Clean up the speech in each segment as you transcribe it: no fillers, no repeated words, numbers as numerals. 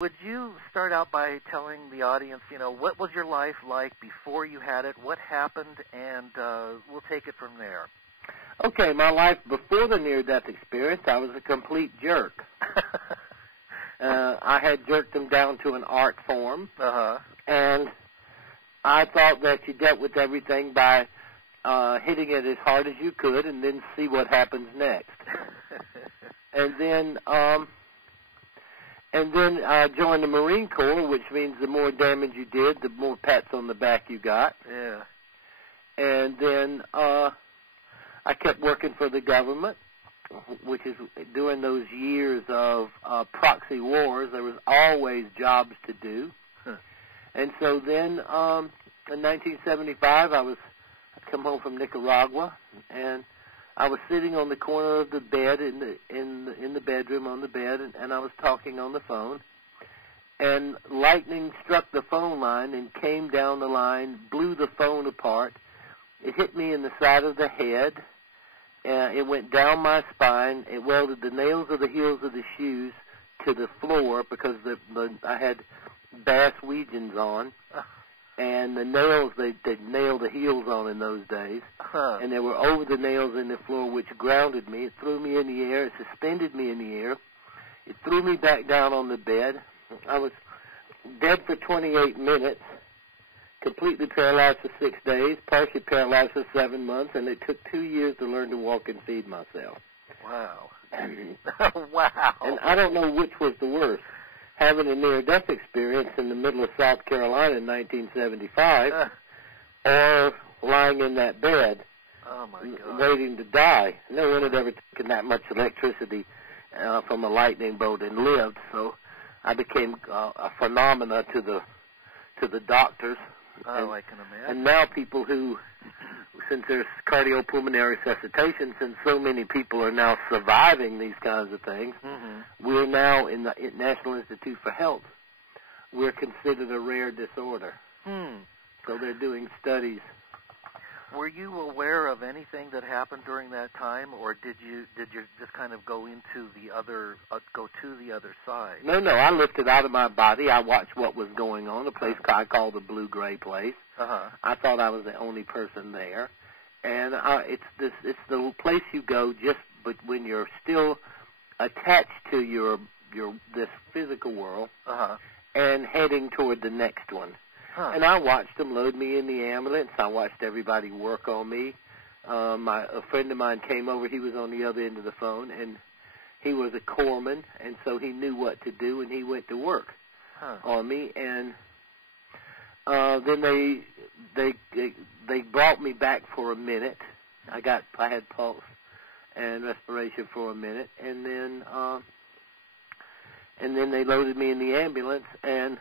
Would you start out by telling the audience, what was your life like before you had it, what happened, and we'll take it from there. Okay, my life before the near-death experience, I was a complete jerk. I had jerked them down to an art form, and I thought that you dealt with everything by hitting it as hard as you could and then see what happens next. And then I joined the Marine Corps, which means the more damage you did, the more pats on the back you got. Yeah. And then I kept working for the government, which is during those years of proxy wars, there was always jobs to do. And so then in 1975, I come home from Nicaragua, and I was sitting on the corner of the bed in the bedroom on the bed, and I was talking on the phone. And lightning struck the phone line and came down the line, blew the phone apart. It hit me in the side of the head. It went down my spine. It welded the nails of the heels of the shoes to the floor because I had bass Weegians on. And the nails, they'd nail the heels on in those days. And they were over the nails in the floor, which grounded me. It threw me in the air. It suspended me in the air. It threw me back down on the bed. I was dead for 28 minutes, completely paralyzed for 6 days, partially paralyzed for 7 months, and it took 2 years to learn to walk and feed myself. Wow. Wow. And I don't know which was the worst. Having a near-death experience in the middle of South Carolina in 1975, or lying in that bed, waiting to die. No one had ever taken that much electricity from a lightning bolt and lived, so I became a phenomena to the doctors. I can imagine. And now people who, since there's cardiopulmonary resuscitation, since so many people are now surviving these kinds of things, we're now in the National Institute for Health. We're considered a rare disorder. So they're doing studies. Were you aware of anything that happened during that time, or did you just kind of go into the other side? No, I lifted out of my body. I watched what was going on. A place I call the Blue-Gray Place. I thought I was the only person there, and it's the place you go but when you're still attached to this physical world and heading toward the next one. And I watched them load me in the ambulance. I watched everybody work on me. A friend of mine came over. He was on the other end of the phone, and he was a corpsman, and so he knew what to do, and he went to work on me. And then they brought me back for a minute. I had pulse and respiration for a minute, and then they loaded me in the ambulance, and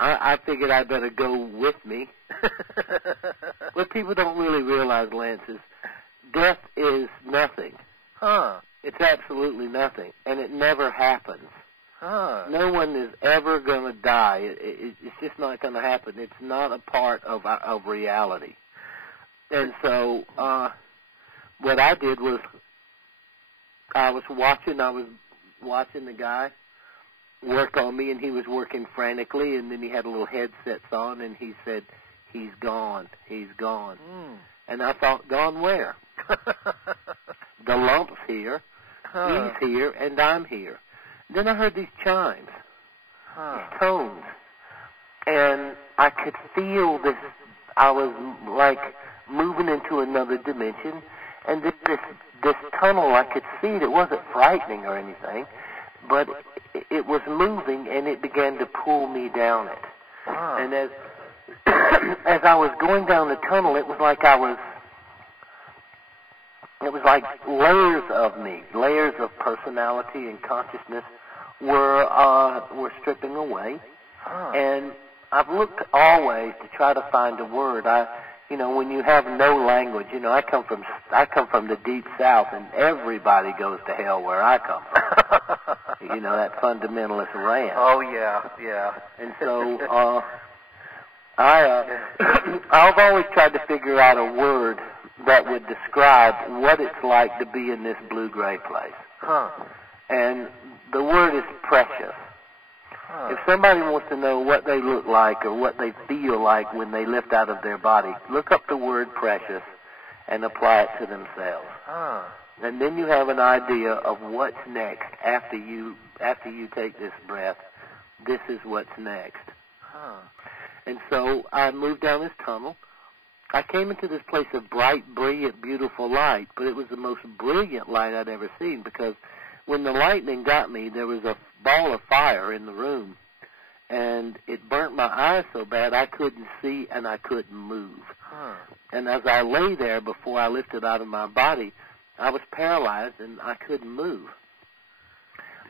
I figured I'd better go with me. What people don't really realize, Lance, is death is nothing. It's absolutely nothing, and it never happens. No one is ever going to die. It's just not going to happen. It's not a part of reality. And so what I did was I was watching the guy work on me, and he was working frantically, and then he had a little headsets on, and he said, "He's gone, he's gone." And I thought, gone where? The lump's here, he's here, and I'm here. Then I heard these chimes, these tones, and I could feel this. I was like moving into another dimension, and this tunnel, I could see it. It wasn't frightening or anything, but it was moving, and it began to pull me down it. And as I was going down the tunnel, it was like layers of me, layers of personality and consciousness were stripping away. And I've looked always to try to find a word. When you have no language, I come from the deep south, and everybody goes to hell where I come from. That fundamentalist rant. Oh yeah. And so I've always tried to figure out a word that would describe what it's like to be in this blue-gray place. And the word is precious. If somebody wants to know what they look like or what they feel like when they lift out of their body, look up the word precious and apply it to themselves. And then you have an idea of what's next after you take this breath. This is what's next. And so I moved down this tunnel. I came into this place of bright, brilliant, beautiful light, but it was the most brilliant light I'd ever seen, because when the lightning got me, there was a ball of fire in the room, and it burnt my eyes so bad I couldn't see and I couldn't move. And as I lay there before I lifted out of my body, I was paralyzed and I couldn't move.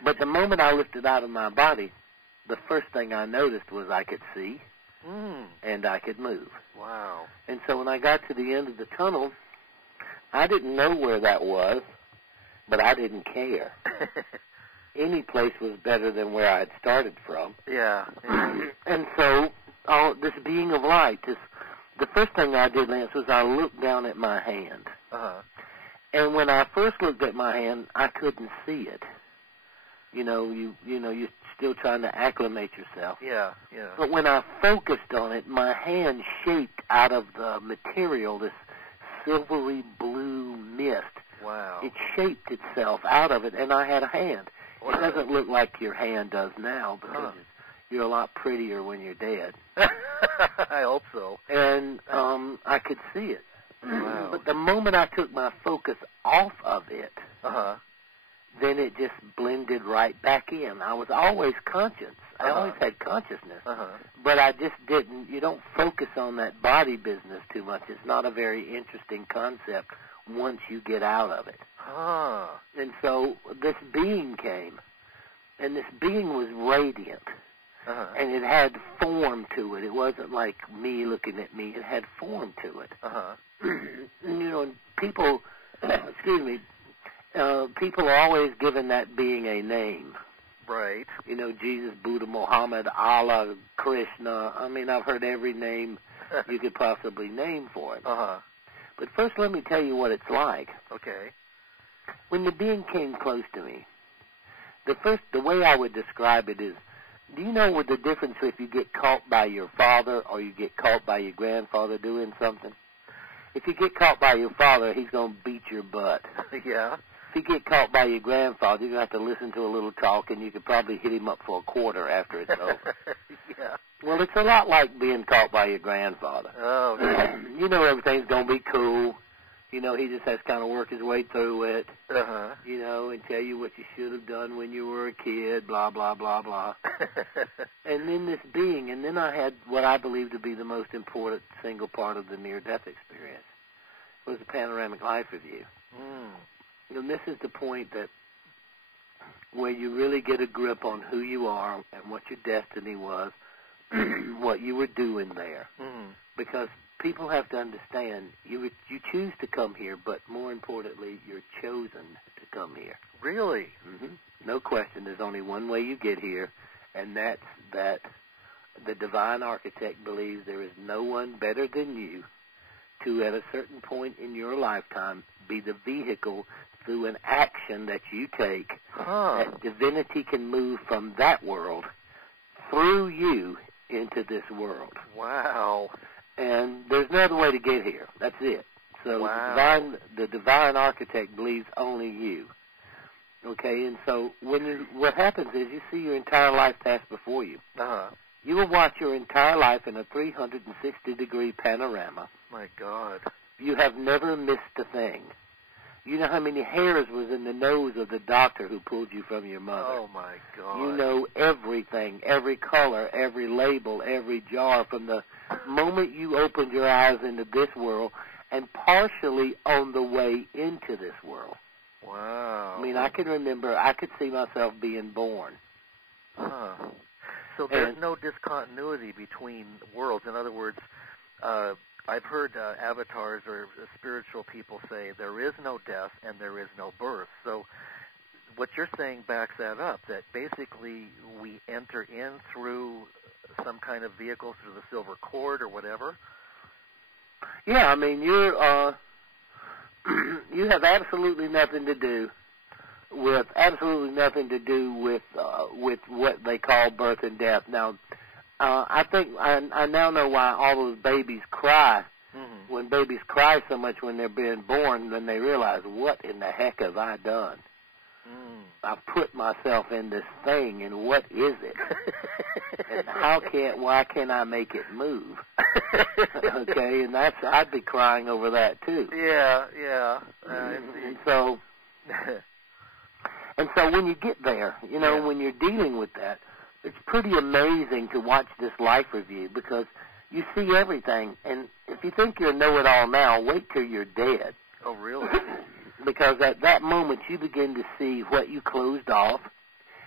But the moment I lifted out of my body, the first thing I noticed was I could see and I could move. Wow. And so when I got to the end of the tunnel, I didn't know where that was, but I didn't care. Any place was better than where I had started from. Yeah. And so this being of light, the first thing I did, Lance, was I looked down at my hand. And when I first looked at my hand, I couldn't see it. You're still trying to acclimate yourself. Yeah. But when I focused on it, my hand shaped out of the material this silvery blue mist. Wow. It shaped itself out of it, and I had a hand. It doesn't look like your hand does now, because you're a lot prettier when you're dead. I hope so. And I could see it. Wow. But the moment I took my focus off of it, then it just blended right back in. I was always conscious. I always had consciousness. But I just didn't. You don't focus on that body business too much. It's not a very interesting concept once you get out of it. And so this being came, and this being was radiant. And it had form to it. It wasn't like me looking at me. It had form to it. People, people are always given that being a name. Right. Jesus, Buddha, Muhammad, Allah, Krishna. I mean, I've heard every name you could possibly name for it. But first, let me tell you what it's like. Okay. When the being came close to me, the way I would describe it is, do you know what the difference if you get caught by your father or you get caught by your grandfather doing something? If you get caught by your father, he's going to beat your butt. Yeah. If you get caught by your grandfather, you're going to have to listen to a little talk, and you could probably hit him up for a quarter after it's over. Yeah. Well, it's a lot like being caught by your grandfather. Oh, no. Everything's going to be cool. He just has to kind of work his way through it. And tell you what you should have done when you were a kid, blah, blah, blah, blah. And then this being, and then I had what I believe to be the most important single part of the near-death experience, was the panoramic life review. And this is the point that where you really get a grip on who you are and what your destiny was, what you were doing there. Because people have to understand, you choose to come here, but more importantly, you're chosen to come here. Really? No question. There's only one way you get here, and that's that the divine architect believes there is no one better than you to, at a certain point in your lifetime, be the vehicle through an action that you take, that divinity can move from that world through you into this world. Wow. And there's no other way to get here. That's it. So the divine architect believes only you. Okay, and so what happens is you see your entire life pass before you. You will watch your entire life in a 360-degree panorama. My God. You have never missed a thing. You know how many hairs was in the nose of the doctor who pulled you from your mother. Oh, my God. You know everything, every color, every label, every jar, from the moment you opened your eyes into this world and partially on the way into this world. Wow. I mean, I can remember, I could see myself being born. So there's no discontinuity between worlds. In other words, I've heard avatars or spiritual people say there is no death and there is no birth. So what you're saying backs that up, that basically we enter in through some kind of vehicle, through the silver cord or whatever? Yeah, I mean, you have absolutely nothing to do with absolutely nothing to do with what they call birth and death. Now, I think I now know why all those babies cry. Mm-hmm. When babies cry so much when they're being born, then they realize, what in the heck have I done? Mm. I've put myself in this thing, and what is it? And why can't I make it move? Okay, and I'd be crying over that too. Yeah. And so when you get there, when you're dealing with that, it's pretty amazing to watch this life review, because you see everything. And if you think you're know-it-all now, wait till you're dead. Oh, really? Because at that moment you begin to see what you closed off.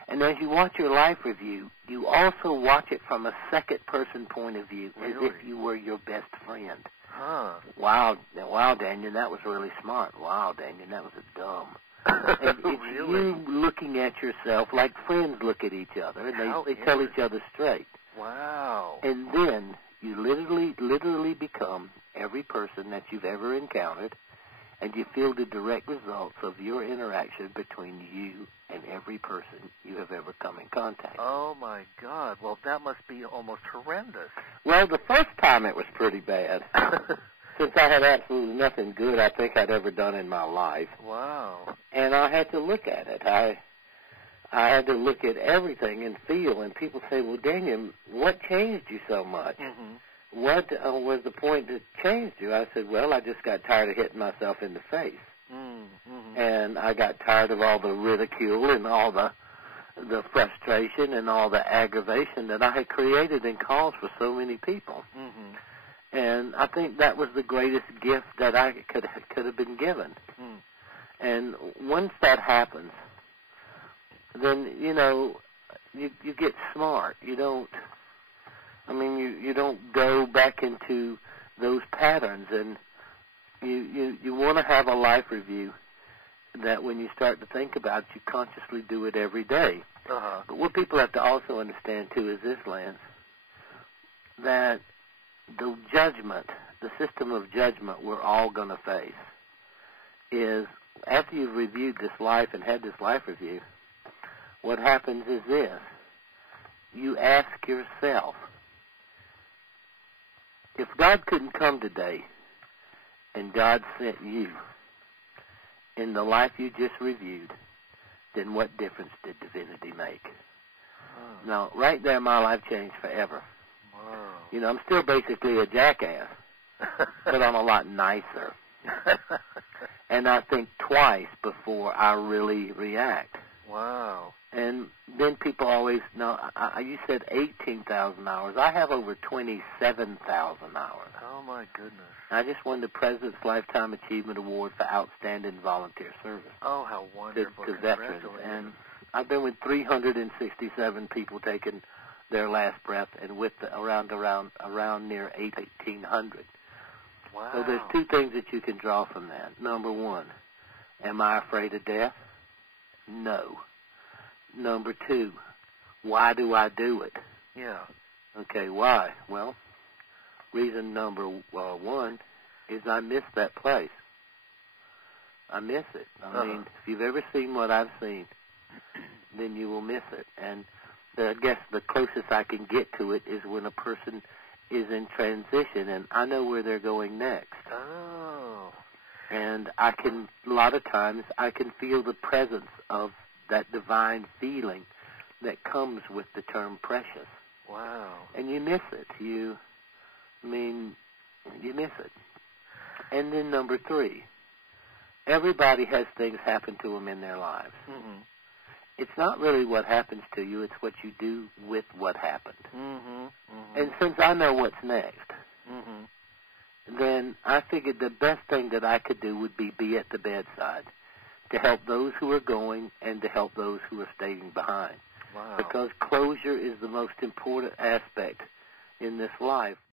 And as you watch your life review, you also watch it from a second-person point of view, really? As if you were your best friend. Huh. Wow, Dannion, that was really smart. Wow, Dannion, that was dumb. And it's really? you looking at yourself like friends look at each other, and they tell each other straight. Wow. And then you literally become every person that you've ever encountered, and you feel the direct results of your interaction between you and every person you have ever come in contact with. Oh, my God. Well, that must be almost horrendous. Well, the first time it was pretty bad. Since I had absolutely nothing good I think I'd ever done in my life. Wow. And I had to look at it. I had to look at everything and feel. And people say, well, Dannion, what changed you so much? Mm-hmm. What was the point that changed you? I said, well, I just got tired of hitting myself in the face. Mm-hmm. And I got tired of all the ridicule and all the frustration and all the aggravation that I had created and caused for so many people. Mm-hmm. And I think that was the greatest gift that I could have been given. Mm. And once that happens, then, you get smart. You don't go back into those patterns. And you want to have a life review that when you start to think about it, you consciously do it every day. Uh-huh. But what people have to also understand, too, is this, Lance, that the judgment, the system of judgment we're all going to face is, after you've reviewed this life and had this life review, what happens is this. You ask yourself, if God couldn't come today and God sent you in the life you just reviewed, then what difference did divinity make? Oh. Now, right there, my life changed forever. Wow. I'm still basically a jackass, but I'm a lot nicer. And I think twice before I really react. Wow. And then people always know, you said 18,000 hours. I have over 27,000 hours. Oh, my goodness. I just won the President's Lifetime Achievement Award for Outstanding Volunteer Service. Oh, how wonderful. To veterans. And I've been with 367 people taking their last breath, and with around near 1,800. Wow. So there's two things that you can draw from that. Number one, am I afraid of death? No. Number two, why do I do it? Yeah. Okay, why? Well, reason number one is I miss that place. I miss it. I mean, if you've ever seen what I've seen, then you will miss it. And I guess the closest I can get to it is when a person is in transition and I know where they're going next. Oh. And a lot of times I can feel the presence of that divine feeling that comes with the term precious. Wow. And you miss it. You miss it. And then number three, everybody has things happen to them in their lives. Mm-hmm. It's not really what happens to you, it's what you do with what happened. Mm-hmm. Mm-hmm. And since I know what's next, mm-hmm. then I figured the best thing that I could do would be at the bedside to help those who are going and to help those who are staying behind. Wow. Because closure is the most important aspect in this life.